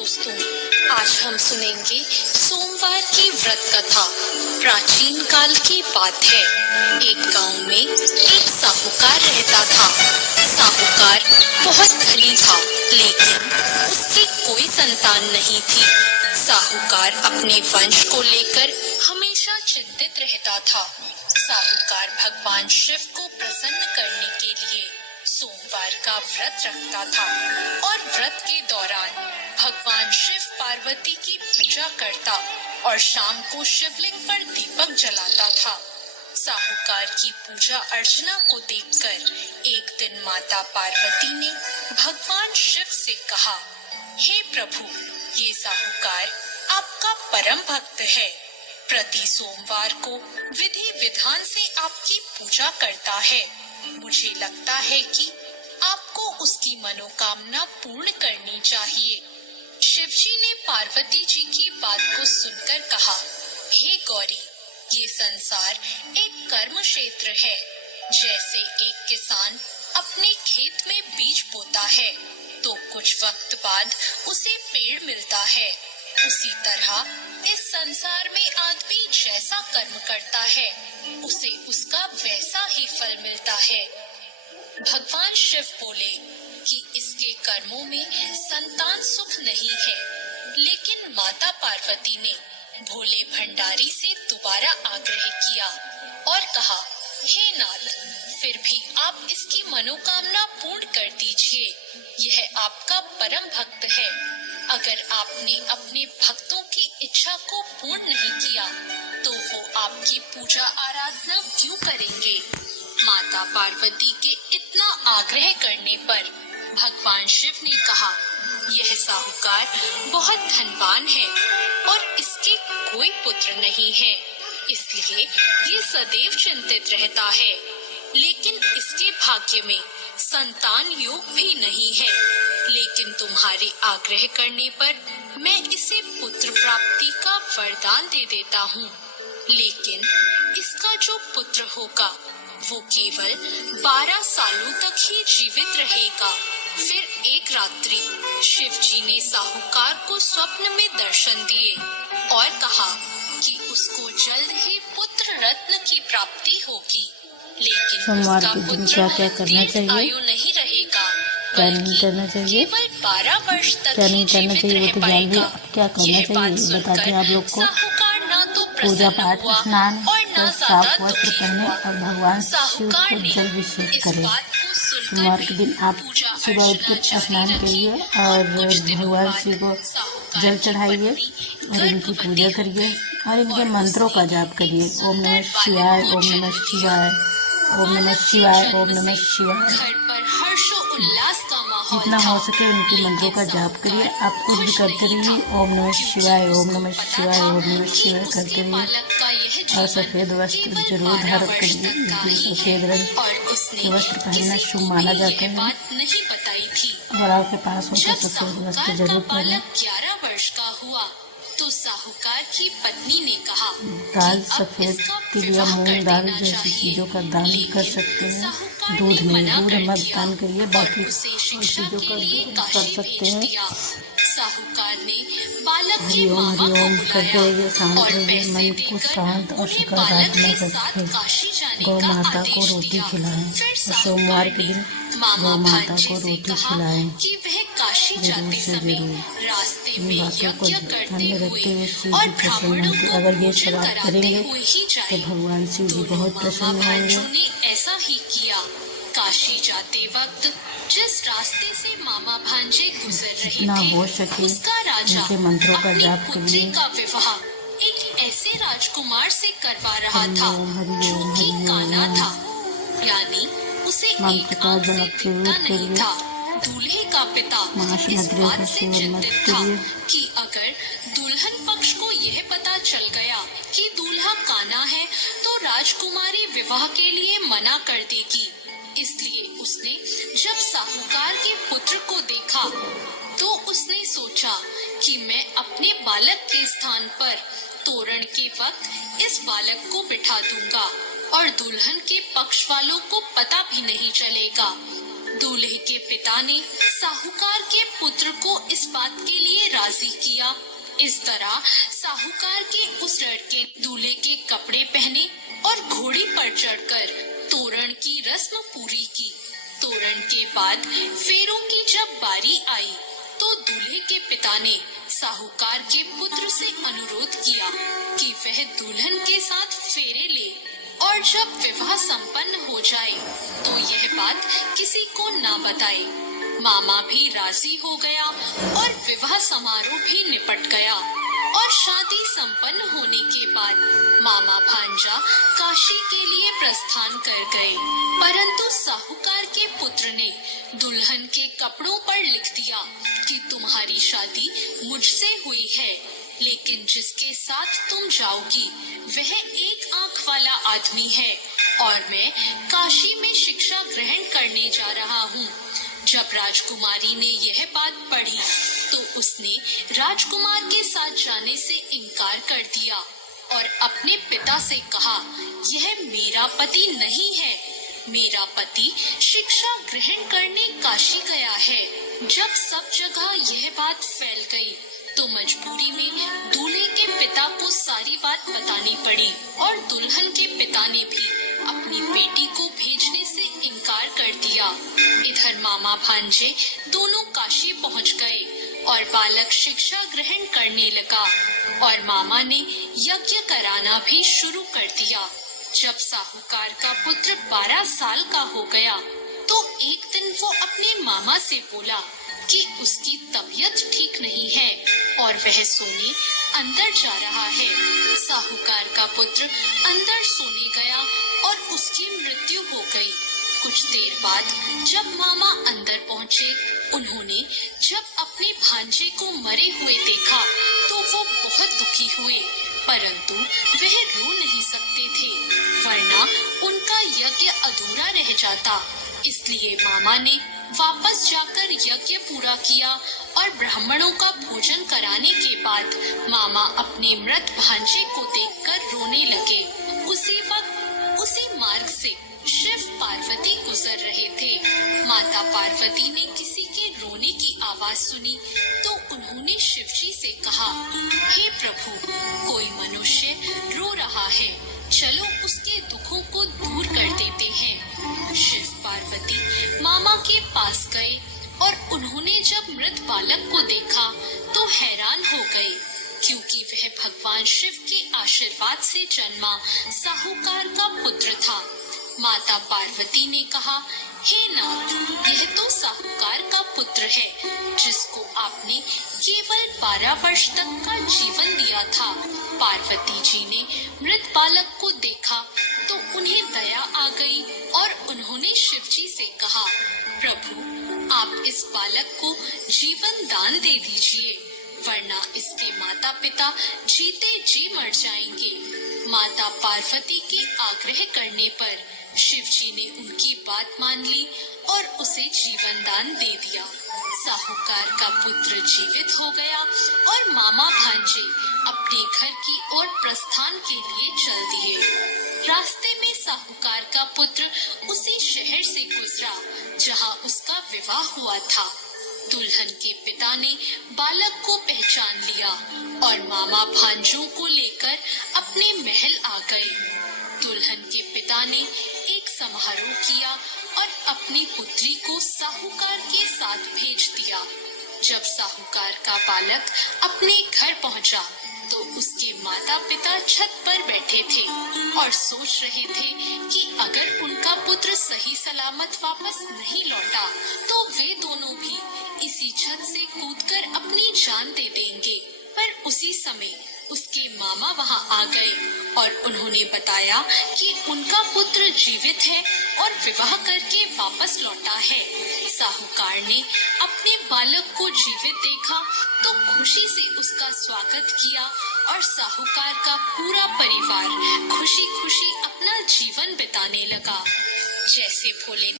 दोस्तों, आज हम सुनेंगे सोमवार की व्रत कथा। प्राचीन काल की बात है। एक गांव में एक साहूकार रहता था। साहूकार बहुत धनी था, लेकिन उसकी कोई संतान नहीं थी। साहूकार अपने वंश को लेकर हमेशा चिंतित रहता था। साहूकार भगवान शिव को प्रसन्न करने के लिए सोमवार का व्रत रखता था और व्रत के दौरान भगवान शिव पार्वती की पूजा करता और शाम को शिवलिंग पर दीपक जलाता था। साहूकार की पूजा अर्चना को देखकर एक दिन माता पार्वती ने भगवान शिव से कहा, हे प्रभु, ये साहूकार आपका परम भक्त है। प्रति सोमवार को विधि विधान से आपकी पूजा करता है। मुझे लगता है कि आपको उसकी मनोकामना पूर्ण करनी चाहिए। शिवजी ने पार्वती जी की बात को सुनकर कहा, हे गौरी, ये संसार एक कर्म क्षेत्र है। जैसे एक किसान अपने खेत में बीज बोता है तो कुछ वक्त बाद उसे पेड़ मिलता है, उसी तरह इस संसार में आदमी जैसा कर्म करता है उसे उसका वैसा ही फल मिलता है। भगवान शिव बोले कि इसके कर्मों में संतान सुख नहीं है, लेकिन माता पार्वती ने भोले भंडारी से दोबारा आग्रह किया और कहा, हे नाथ, फिर भी आप इसकी मनोकामना पूर्ण कर दीजिए। यह आपका परम भक्त है। अगर आपने अपने भक्तों की इच्छा को पूर्ण नहीं किया तो वो आपकी पूजा आराधना क्यों करेंगे? माता पार्वती के इतना आग्रह करने पर भगवान शिव ने कहा, यह साहूकार बहुत धनवान है और इसके कोई पुत्र नहीं है, इसलिए ये सदैव चिंतित रहता है। लेकिन इसके भाग्य में संतान योग भी नहीं है। लेकिन तुम्हारे आग्रह करने पर मैं इसे पुत्र प्राप्ति का वरदान दे देता हूँ। लेकिन इसका जो पुत्र होगा वो केवल 12 सालों तक ही जीवित रहेगा। फिर एक रात्रि शिवजी ने साहूकार को स्वप्न में दर्शन दिए और कहा कि उसको जल्द ही पुत्र रत्न की प्राप्ति होगी, लेकिन सोमवार उसका के दिन पुत्र क्या क्या करना चाहिए, आयु नहीं रहेगा, क्या नहीं करना चाहिए, केवल 12 वर्ष तक क्या ही नहीं करना जीवित चाहिए, वो रह तो जान भी। पाएगा। अब क्या करना यह बात चाहिए ये बताते हैं आप लोग को। साहूकार ना तो पूजा प्रसन्न पाठ, हुआ स्नान और कर ना साफ ज्यादा वस्त्र दुखी पहने हुआ। और भगवान शिव साहूकार को ने जल अभिषेक इस करें। बात को सुनकर सोमवार के भी दिन आप पूजा सुबह उठ अर्चना कर जारी स्नान रखी करिए और और कुछ दिनों भगवान बाद शिव को साहूकार जल की चढ़ाइए पत्नी और इनकी गर्भवती पूजा हो करिए गई और इनके और मंत्रों का उसने जाप करिए। एक ओम नमः सुंदर शिवाय, बालक को ओम नमः जन्म शिवाय, दिया। ओम नमः बालक के शिवाय, ओम जन्म नमः से शिवाय। घर पर हर्षो उल्लास का माहौल जितना था, हो सके उनके मंत्रों का लेकिन जाप करिए। साहूकार आप कुछ भी खुश करते नहीं रहिए, था, ओम नमः क्योंकि शिवाय, ओम उसको नमः पता शिवाय, था ओम नमः कि शिवाय उसके करते रहिए बालक का यह और जीवन सफेद वस्त्र केवल जरूर 12 धारण वर्ष करिए। तक का ही सफेद है रंग और उसने के वस्त्र पहनना किसी शुभ को माना भी जाता यह है। बात नहीं बताई थी। अगर आपके पास हो तो जब सफेद वस्त्र साहूकार का जरूर पहने। बालक 11 वर्ष का हुआ तो साहूकार की पत्नी ने कहा दाल, कि अब सफेद इसका तिल या विवाह मूंग कर दाल देना जैसी चाहिए। चीजों का दान कर लेकिन सकते हैं। साहूकार दूध ने नहीं, मना दूध कर मत दिया दान करिए, और बाकी उसे शिक्षा चीजों के का लिए दान कर काशी सकते भेज हैं। दिया। साहूकार ने बालक के हरिओम मामा को हरिओम करते बुलाया रहिए, शांत और रहिए, पैसे मन को देकर शांत और उन्हें बालक सकारात्मक के साथ रखें। काशी जाने गौ का माता को आदेश रोटी दिया। खिलाएं फिर और साहूकार सोमवार के ने दिन मामा गौ माता भांजे को से रोटी कहा खिलाएं। कि वह काशी जरूर जाते से समय जरूर रास्ते इन में बातों को यज्ञ ध्यान करते में हुए रखते हुए शिव और जी प्रसन्न ब्राह्मणों होंगे। को अगर ये भोजन सब आप कराते करेंगे हुए ही तो जाए। भगवान शिव जी दोनों बहुत मामा प्रसन्न होंगे। भांजों ने ऐसा ही किया। काशी जाते वक्त जिस रास्ते से मामा भांजे गुजर रहे जितना हो थे सके उसका राजा उनके मंत्रों का अपनी जाप पुत्री करिए। का विवाह एक ऐसे राजकुमार से करवा रहा था हरिओम जो हरिओम कि काना हरिओम था, यानी उसे मंत्र एक का आंख से जाप दिखता जरूर नहीं करिए। था। दूल्हे का पिता मांस इस मदिरा बात की से सेवन मत चिंतित था करिए। कि अगर दुल्हन पक्ष को यह पता चल गया कि दूल्हा काना है तो राजकुमारी विवाह के लिए मना कर देगी। इसलिए उसने जब साहूकार के पुत्र को देखा तो उसने सोचा कि मैं अपने बालक के स्थान पर तोरण के वक्त इस बालक को बिठा दूंगा और दुल्हन के पक्ष वालों को पता भी नहीं चलेगा। दूल्हे के पिता ने साहूकार के पुत्र को इस बात के लिए राजी किया। इस तरह साहूकार के उस लड़के दूल्हे के कपड़े पहने और घोड़ी पर चढ़कर तोरण की रस्म पूरी की। तोरण के बाद फेरों की जब बारी आई तो दूल्हे के पिता ने साहूकार के पुत्र से अनुरोध किया कि वह दुल्हन के साथ फेरे ले और जब विवाह संपन्न हो जाए तो यह बात किसी को ना बताए। मामा भी राजी हो गया और विवाह समारोह भी निपट गया और शादी संपन्न होने के बाद मामा भांजा काशी के लिए प्रस्थान कर गए। परंतु साहूकार के पुत्र ने दुल्हन के कपड़ों पर लिख दिया कि तुम्हारी शादी मुझसे हुई है, लेकिन जिसके साथ तुम जाओगी वह एक आंख वाला आदमी है और मैं काशी में शिक्षा ग्रहण करने जा रहा हूँ। जब राजकुमारी ने यह बात पढ़ी तो उसने राजकुमार के साथ जाने से इनकार कर दिया और अपने पिता से कहा, यह मेरा पति नहीं है, मेरा पति शिक्षा ग्रहण करने काशी गया है। जब सब जगह यह बात फैल गई तो मजबूरी में दूल्हे के पिता को सारी बात बतानी पड़ी और दुल्हन के पिता ने भी अपनी बेटी को भेजने से इनकार कर दिया। इधर मामा भांजे दोनों काशी पहुंच गए और बालक शिक्षा ग्रहण करने लगा और मामा ने यज्ञ कराना भी शुरू कर दिया। जब साहूकार का पुत्र 12 साल का हो गया तो एक दिन वो अपने मामा से बोला कि उसकी तबीयत ठीक नहीं है और वह सोने अंदर जा रहा है। साहूकार का पुत्र अंदर सोने गया और उसकी मृत्यु हो गई। कुछ देर बाद जब मामा अंदर पहुँचे, उन्होंने जब अपने भांजे को मरे हुए देखा तो वो बहुत दुखी हुए, परंतु वह रो नहीं सकते थे वरना उनका यज्ञ अधूरा रह जाता। इसलिए मामा ने वापस जाकर यज्ञ पूरा किया और ब्राह्मणों का भोजन कराने के बाद मामा अपने मृत भांजे को देखकर रोने लगे। उसी वक्त उसी मार्ग से शिव पार्वती गुजर रहे थे। माता पार्वती ने किसी के रोने की आवाज सुनी तो उन्होंने शिवजी से कहा, हे प्रभु, कोई मनुष्य रो रहा है, चलो उसके दुखों को दूर कर देते हैं। शिव पार्वती मामा के पास गए और उन्होंने जब मृत बालक को देखा तो हैरान हो गए, क्योंकि वह भगवान शिव के आशीर्वाद से जन्मा साहूकार का पुत्र था। माता पार्वती ने कहा, हे नाथ, यह तो साहूकार का पुत्र है जिसको आपने केवल 12 वर्ष तक का जीवन दिया था। पार्वती जी ने मृत बालक को देखा तो उन्हें दया आ गई और उन्होंने शिवजी से कहा, प्रभु, आप इस बालक को जीवन दान दे दीजिए, वरना इसके माता पिता जीते जी मर जाएंगे। माता पार्वती के आग्रह करने पर शिवजी ने उनकी बात मान ली और उसे जीवन दान दे दिया। साहूकार का पुत्र जीवित हो गया और मामा भांजे अपने घर की ओर प्रस्थान के लिए चल दिए। रास्ते में साहूकार का पुत्र उसी शहर से गुजरा जहां उसका विवाह हुआ था। दुल्हन के पिता ने बालक को पहचान लिया और मामा भांजों को लेकर अपने महल आ गए। दुल्हन के पिता ने एक समारोह किया और अपनी पुत्री को साहूकार के साथ भेज दिया। जब साहूकार का बालक अपने घर पहुंचा तो उसके माता पिता छत पर बैठे थे और सोच रहे थे कि अगर उनका पुत्र सही सलामत वापस नहीं लौटा तो वे दोनों भी इसी छत से कूदकर अपनी जान दे देंगे। पर उसी समय उसके मामा वहां आ गए और उन्होंने बताया कि उनका पुत्र जीवित है और विवाह करके वापस लौटा है। साहूकार ने अपने बालक को जीवित देखा तो खुशी से उसका स्वागत किया और साहूकार का पूरा परिवार खुशी खुशी अपना जीवन बिताने लगा। जैसे भोले